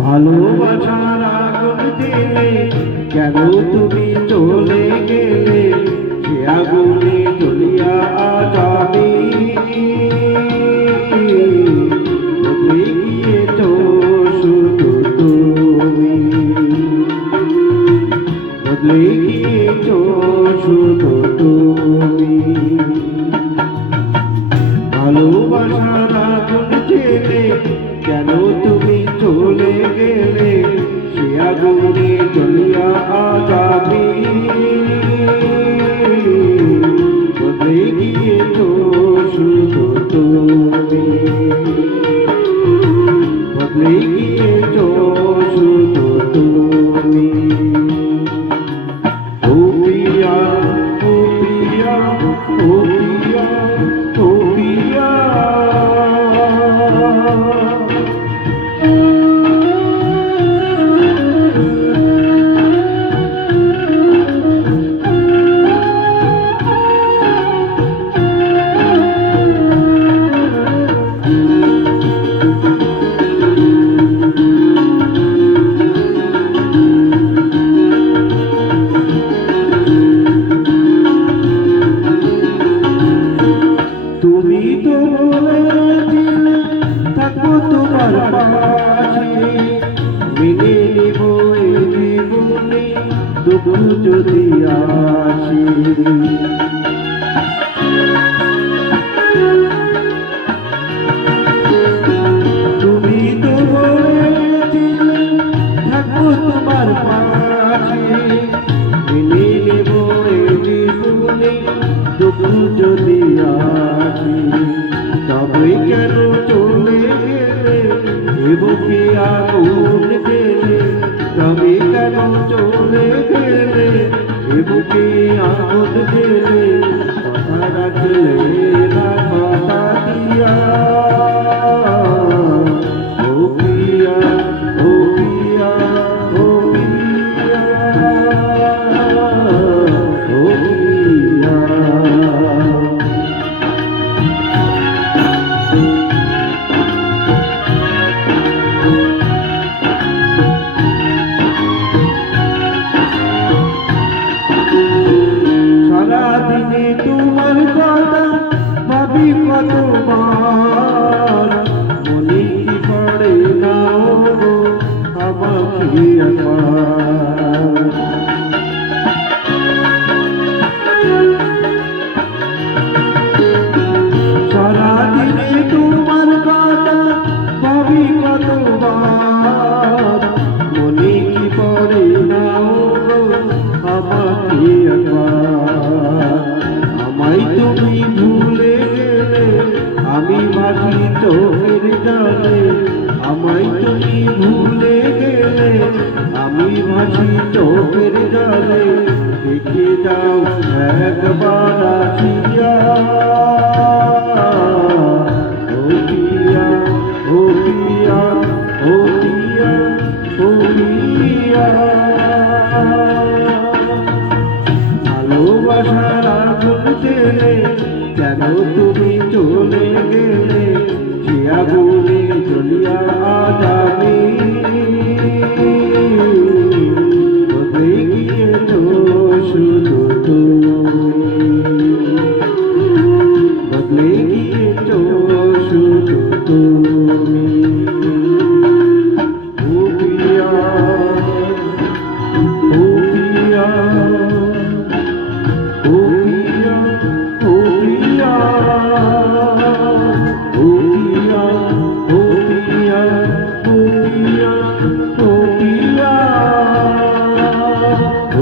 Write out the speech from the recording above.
ভালোবাসার আগুন দিলে কেন তুমি চলে গেলে, সে আগুনে জ্বলিয়া আজ আমি বদলে গিয়েছ শুধু তুমি, বদলে গিয়েছ শুধু তুমি। ভালোবাসার আগুন জেলে কেন তুমি চলে গেলে, সে আগুনে জ্বলিয়া আজ আমি বদলে গিয়েছ শুধু তুমি, বদলে গিয়েছ শুধু তুমি। ও প্রিয়া, ও প্রিয়া, ও প্রিয়া, ও প্রিয়া। তুমি তো বলেছিলে থাকবো তোমার পাশে, মেনে নিব এই জীবনে দুঃখ যদি আসে। তুমি তো বলেছিলে থাকবো তোমার পাশে, মেনে নিব এই জীবনে দুঃখ যদি আসে। তবে কেন চলে গেলে এ বুকে আগুন দিলে, তবে কেন চলে গেলে এ বুকে আগুন দিলে, কথা রাখলে না কথা দিয়া। ও প্রিয়া, ও প্রিয়া, ও প্রিয়া, ও প্রিয়া। সারাদিনে তোমার কথা ভাবি কতবার, মনে কি পড়ে না গো আমাকে একবার। সারাদিনে তোমার কথা ভাবি কতবার, মনে কি পড়ে না গো আমাকে একবার। আমায় তুমি ভুলে গেলে আমি ভাসি চোখের জলে, আমায় তুমি ভুলে গেলে আমি ভাসি চোখের জলে। দেখে যাও একবার আসিয়া, ও প্রিয়া, ও প্রিয়া, ও প্রিয়া, ও প্রিয়া। ভালোবাসার আগুন জেলে কেন তুমি চলে গেলে, সে আগুনে জ্বলিয়া আজ আমি বদলে গিয়েছ শুধু তুমি, বদলে গিয়েছ শুধু তুমি। ও প্রিয়া, ও প্রিয়া, ও প্রিয়া, ও প্রিয়া, ও প্রিয়া, ও প্রিয়া, ও প্রিয়া, ও প্রিয়া, ও